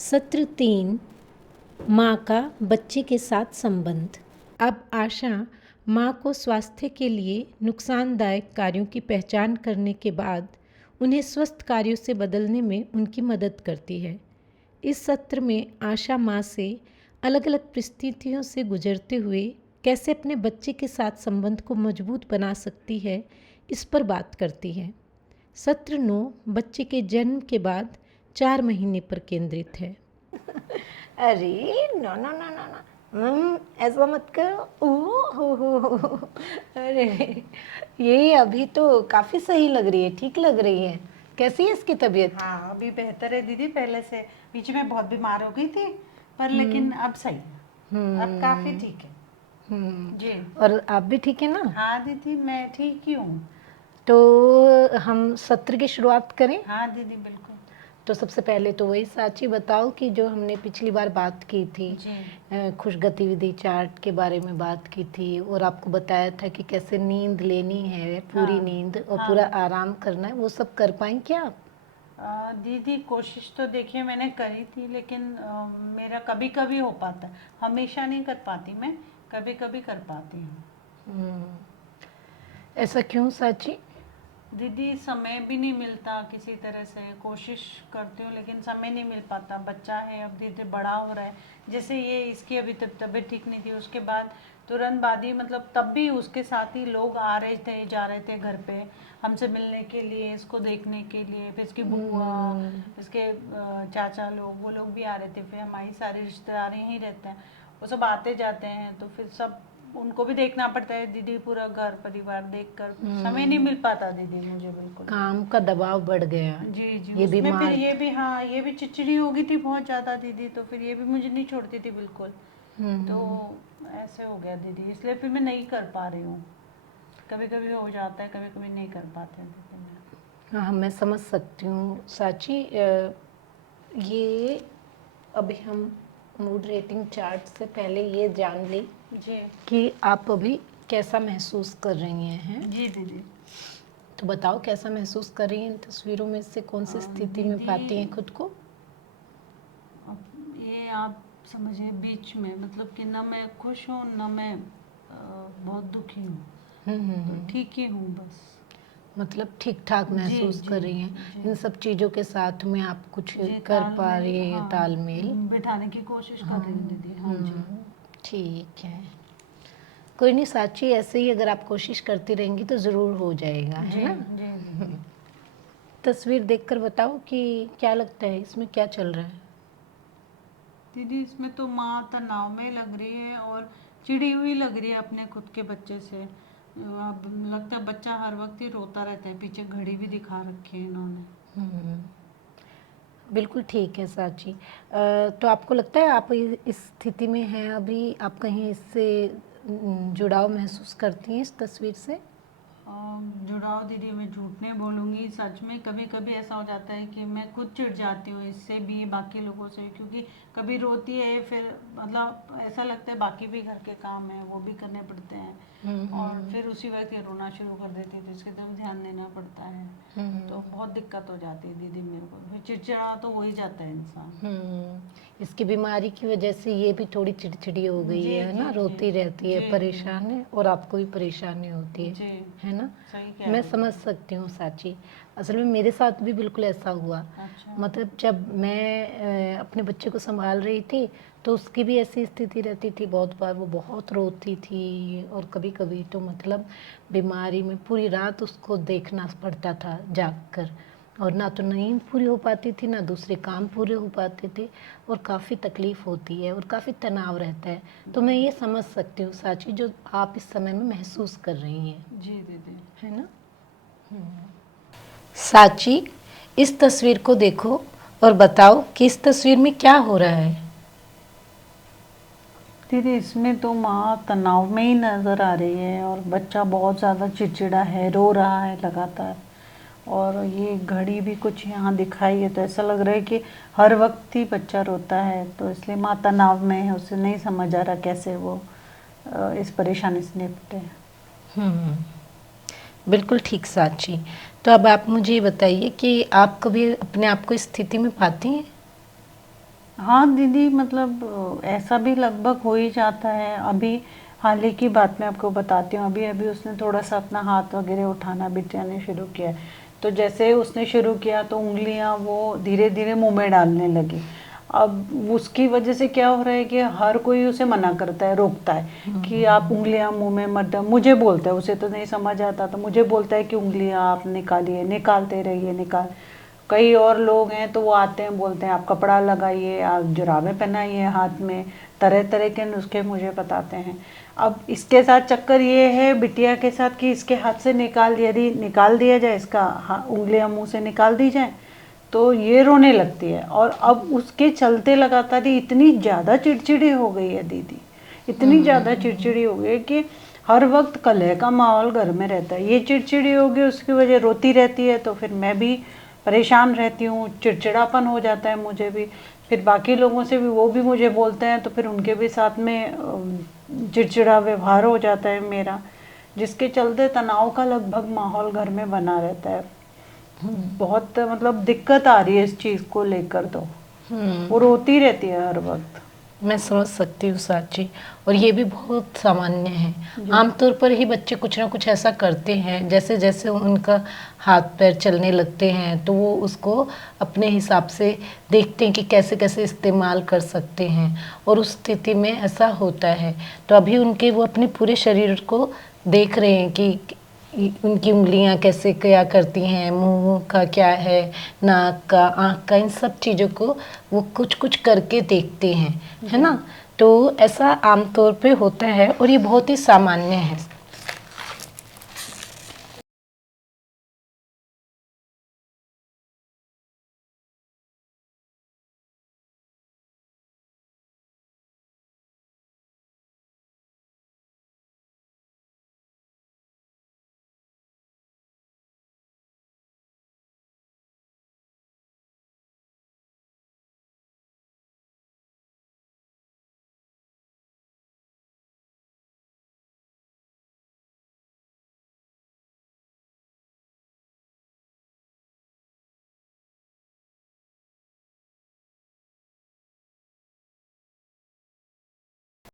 सत्र 3 माँ का बच्चे के साथ संबंध। अब आशा माँ को स्वास्थ्य के लिए नुकसानदायक कार्यों की पहचान करने के बाद उन्हें स्वस्थ कार्यों से बदलने में उनकी मदद करती है। इस सत्र में आशा माँ से अलग अलग परिस्थितियों से गुजरते हुए कैसे अपने बच्चे के साथ संबंध को मजबूत बना सकती है, इस पर बात करती है। सत्र 9 बच्चे के जन्म के बाद 4 महीने पर केंद्रित है। अरे no no no no no, ऐसा मत करो। हो। अरे ये अभी तो काफी सही लग रही है, ठीक लग रही है। कैसी है इसकी तबीयत? हाँ, अभी बेहतर है दीदी पहले से। बीच में बहुत बीमार हो गई थी पर लेकिन अब सही है। अब काफी ठीक है जी। और आप भी ठीक है ना? हाँ दीदी, मैं ठीक ही हूँ। तो हम सत्र की शुरुआत करें। हाँ दीदी बिल्कुल। तो सबसे पहले तो वही साची बताओ कि जो हमने पिछली बार बात की थी, जी खुश गतिविधि चार्ट के बारे में बात की थी और आपको बताया था कि कैसे नींद लेनी है, पूरी हाँ, नींद और हाँ। पूरा आराम करना है। वो सब कर पाई क्या आप? दीदी कोशिश तो देखिए मैंने करी थी लेकिन मेरा कभी कभी हो पाता है, हमेशा नहीं कर पाती मैं, कभी कभी कर पाती हूँ। ऐसा क्यों साची? दीदी समय भी नहीं मिलता, किसी तरह से कोशिश करती हूँ लेकिन समय नहीं मिल पाता। बच्चा है, अब धीरे धीरे बड़ा हो रहा है। जैसे ये इसकी अभी तबीयत ठीक नहीं थी, उसके बाद तुरंत बाद ही मतलब तब भी उसके साथ ही लोग आ रहे थे जा रहे थे घर पे हमसे मिलने के लिए, इसको देखने के लिए। फिर इसकी बुआ, इसके चाचा लोग, वो लोग भी आ रहे थे। फिर हमारी सारे रिश्तेदार यहीं रहते हैं, वो सब आते जाते हैं, तो फिर सब उनको भी देखना पड़ता है दीदी। पूरा घर परिवार देखकर समय नहीं मिल पाता दीदी मुझे बिल्कुल। काम का दबाव बढ़ गया। जी जी, ये उसमें फिर बीमार ये भी, हाँ ये भी चिड़चिड़ी हो गई थी बहुत ज़्यादा दीदी, तो फिर ये भी मुझे नहीं छोड़ती थी बिल्कुल। तो ऐसे हो गया दीदी, इसलिए फिर मैं नहीं कर पा रही हूँ। कभी कभी हो जाता है, कभी कभी नहीं कर पाते हैं दीदी मैं। हाँ, मैं समझ सकती हूँ साची। ये अभी हम मूड रेटिंग चार्ट से पहले ये जान ली जी कि आप अभी कैसा महसूस कर रही हैं। जी दीदी। तो बताओ कैसा महसूस कर रही हैं इन तस्वीरों में से, कौन सी स्थिति में दीदी, पाती हैं खुद को? अब ये आप समझिए बीच में, मतलब कि ना मैं खुश हूँ ना मैं बहुत दुखी हूँ, तो ठीक ही हूँ बस। मतलब ठीक ठाक महसूस जी, कर रही हैं। जी। इन सब चीज़ों के साथ में आप कुछ जी, कर पा तालमेल, रही हैं, हाँ, तालमेल? बिठाने की कोशिश कर रही हूँ दीदी। हाँ जी। ठीक है, कोई नहीं साची, ऐसे ही अगर आप कोशिश करती रहेंगी तो ज़रूर हो जाएगा, है जी ना? जी दीदी। तस्वीर देखकर बताओ कि क्या लगता है, इसमें क्या चल रहा है? दीदी इसमें तो माँ तनाव में लग रही है और चिड़ी हुई लग रही है अपने खुद के बच्चे से। अब लगता है बच्चा हर वक्त ही रोता रहता है, पीछे घड़ी भी दिखा रखी है इन्होंने। बिल्कुल ठीक है साची। तो आपको लगता है आप इस स्थिति में हैं अभी, आप कहीं इससे जुड़ाव महसूस करती हैं इस तस्वीर से? जुड़ाव दीदी, मैं झूठ नहीं बोलूँगी, सच में कभी कभी ऐसा हो जाता है कि मैं खुद चिढ़ जाती हूँ इससे भी, बाकी लोगों से, क्योंकि कभी रोती है फिर मतलब ऐसा लगता है बाकी भी घर के काम है वो भी करने पड़ते हैं, और फिर उसी वक्त ये रोना शुरू कर देती है, तो इसके तरफ ध्यान देना पड़ता है। तो बहुत दिक्कत हो जाती है दीदी मेरे को, फिर चिड़चिड़ा तो हो ही जाता है इंसान। इसकी बीमारी की वजह से ये भी थोड़ी चिड़चिड़ी हो गई जी है जी ना, रोती जी रहती है, जी परेशान है, और आपको भी परेशानी होती जी, है ना? सही कह मैं रही समझ हैं। सकती हूँ साची। असल में मेरे साथ भी बिल्कुल ऐसा हुआ। अच्छा। मतलब जब मैं अपने बच्चे को संभाल रही थी तो उसकी भी ऐसी स्थिति रहती थी, बहुत बार वो बहुत रोती थी, और कभी कभी तो मतलब बीमारी में पूरी रात उसको देखना पड़ता था जाग कर, और ना तो नींद पूरी हो पाती थी ना दूसरे काम पूरे हो पाते थे, और काफ़ी तकलीफ़ होती है और काफ़ी तनाव रहता है। तो मैं ये समझ सकती हूँ साची जो आप इस समय में महसूस कर रही हैं, जी दीदी। है ना? साची, इस तस्वीर को देखो और बताओ कि इस तस्वीर में क्या हो रहा है। दीदी इसमें तो माँ तनाव में ही नज़र आ रही है और बच्चा बहुत ज़्यादा चिड़चिड़ा है, रो रहा है लगातार, और ये घड़ी भी कुछ यहाँ दिखाई है, तो ऐसा लग रहा है कि हर वक्त ही बच्चा रोता है, तो इसलिए माँ तनाव में है, उसे नहीं समझ आ रहा कैसे वो इस परेशानी से निपटे। बिल्कुल ठीक साची। तो अब आप मुझे ये बताइए कि आप कभी अपने आप को इस स्थिति में पाती हैं? हाँ दीदी, मतलब ऐसा भी लगभग हो ही जाता है। अभी हाल ही की बात मैं आपको बताती हूँ। अभी अभी उसने थोड़ा सा अपना हाथ वगैरह उठाना बिटिया ने शुरू किया है। तो जैसे उसने शुरू किया तो उंगलियां वो धीरे धीरे मुंह में डालने लगी। अब उसकी वजह से क्या हो रहा है कि हर कोई उसे मना करता है, रोकता है कि आप उंगलियां मुंह में मत डाल। मुझे बोलता है, उसे तो नहीं समझ आता, तो मुझे बोलता है कि उंगलियां आप निकालिए, निकालते रहिए, निकाल। कई और लोग हैं तो वो आते हैं, बोलते हैं आप कपड़ा लगाइए, आप जुराबें पहनाइए हाथ में, तरह तरह के नुस्खे मुझे बताते हैं। अब इसके साथ चक्कर ये है बिटिया के साथ कि इसके हाथ से यदि निकाल दिया जाए, इसका उंगलियां मुंह से निकाल दी जाए तो ये रोने लगती है। और अब उसके चलते लगातार ही इतनी ज़्यादा चिड़चिड़ी हो गई है दीदी, इतनी ज़्यादा चिड़चिड़ी हो गई है कि हर वक्त कलह का माहौल घर में रहता है। ये चिड़चिड़ी होगी, उसकी वजह रोती रहती है, तो फिर मैं भी परेशान रहती हूँ, चिड़चिड़ापन हो जाता है मुझे भी। फिर बाकी लोगों से भी, वो भी मुझे बोलते हैं तो फिर उनके भी साथ में चिड़चिड़ा व्यवहार हो जाता है मेरा, जिसके चलते तनाव का लगभग माहौल घर में बना रहता है। बहुत मतलब दिक्कत आ रही है इस चीज़ को लेकर। तो वो रोती रहती है हर वक्त। मैं समझ सकती हूँ साची, और ये भी बहुत सामान्य है। आमतौर पर ही बच्चे कुछ ना कुछ ऐसा करते हैं, जैसे जैसे उनका हाथ पैर चलने लगते हैं तो वो उसको अपने हिसाब से देखते हैं कि कैसे कैसे इस्तेमाल कर सकते हैं, और उस स्थिति में ऐसा होता है। तो अभी उनके वो अपने पूरे शरीर को देख रहे हैं कि उनकी उंगलियां कैसे क्या करती हैं, मुंह का क्या है, नाक का, आँख का, इन सब चीज़ों को वो कुछ कुछ करके देखते हैं, है ना। तो ऐसा आमतौर पे होता है और ये बहुत ही सामान्य है।